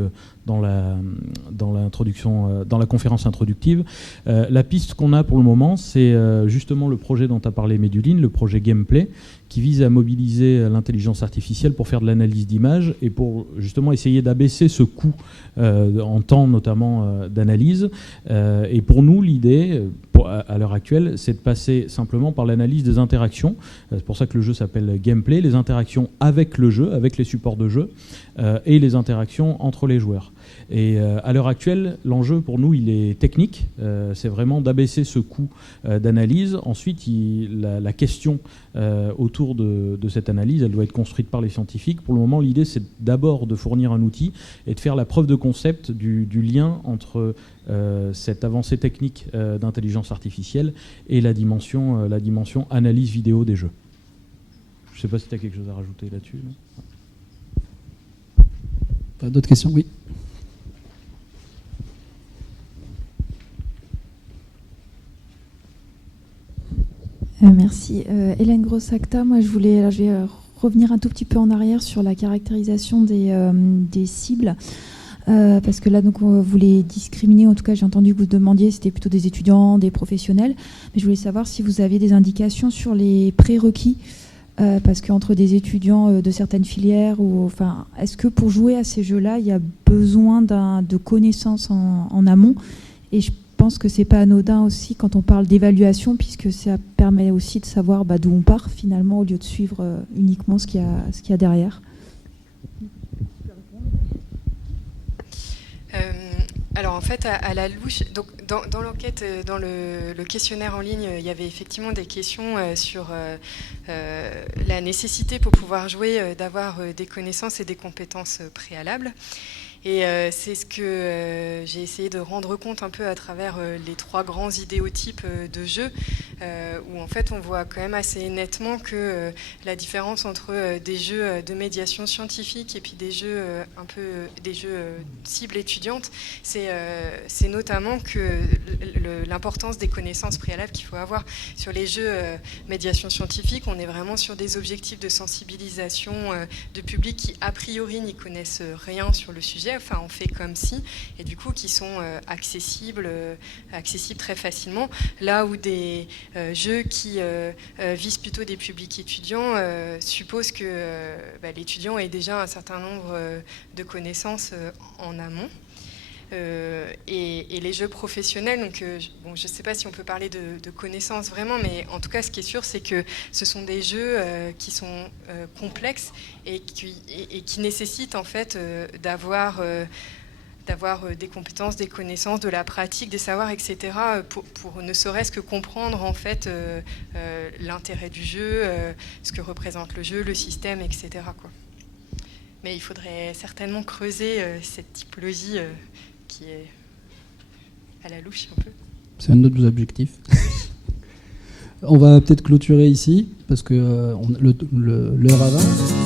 dans l'introduction, dans la conférence introductive. La piste qu'on a pour le moment, c'est justement le projet dont a parlé Méduline, le projet Gameplay, qui vise à mobiliser l'intelligence artificielle pour faire de l'analyse d'images et pour justement essayer d'abaisser ce coût en temps notamment d'analyse. Et pour nous, l'idée, à l'heure actuelle, c'est de passer simplement par l'analyse des interactions. C'est pour ça que le jeu s'appelle Gameplay, les interactions avec le jeu, avec les supports de jeu, et les interactions entre les joueurs. Et à l'heure actuelle, l'enjeu pour nous, il est technique. C'est vraiment d'abaisser ce coût d'analyse. Ensuite, la question autour de cette analyse, elle doit être construite par les scientifiques. Pour le moment, l'idée, c'est d'abord de fournir un outil et de faire la preuve de concept du lien entre cette avancée technique d'intelligence artificielle et la dimension analyse vidéo des jeux. Je ne sais pas si tu as quelque chose à rajouter là-dessus. D'autres questions? Oui. Merci. Hélène Grossacta, moi je vais revenir un tout petit peu en arrière sur la caractérisation des cibles. Parce que là, donc, vous les discriminez, en tout cas j'ai entendu que vous demandiez c'était plutôt des étudiants, des professionnels, mais je voulais savoir si vous aviez des indications sur les prérequis, parce qu'entre des étudiants de certaines filières, est-ce que pour jouer à ces jeux-là, il y a besoin de connaissances en amont? Et je pense que c'est pas anodin aussi quand on parle d'évaluation, puisque ça permet aussi de savoir d'où on part finalement, au lieu de suivre uniquement ce qu'il y a derrière. Alors en fait, à la louche, donc dans l'enquête, dans le questionnaire en ligne, il y avait effectivement des questions sur la nécessité pour pouvoir jouer d'avoir des connaissances et des compétences préalables. Et c'est ce que j'ai essayé de rendre compte un peu à travers les 3 grands idéotypes de jeu, où en fait on voit quand même assez nettement que la différence entre des jeux de médiation scientifique et puis des jeux des jeux cibles étudiantes, c'est notamment que l'importance des connaissances préalables qu'il faut avoir. Sur les jeux médiation scientifique, on est vraiment sur des objectifs de sensibilisation de public qui a priori n'y connaissent rien sur le sujet. Enfin, on fait comme si, et du coup, qui sont accessibles très facilement. Là où des jeux qui visent plutôt des publics étudiants supposent que l'étudiant ait déjà un certain nombre de connaissances en amont. Et les jeux professionnels, donc je ne sais pas si on peut parler de connaissances vraiment, mais en tout cas, ce qui est sûr, c'est que ce sont des jeux qui sont complexes et qui nécessitent en fait d'avoir des compétences, des connaissances, de la pratique, des savoirs, etc. pour ne serait-ce que comprendre en fait l'intérêt du jeu, ce que représente le jeu, le système, etc. quoi. Mais il faudrait certainement creuser cette typologie qui est à la louche un peu. C'est un autre objectif. On va peut-être clôturer ici, parce que l'heure avance.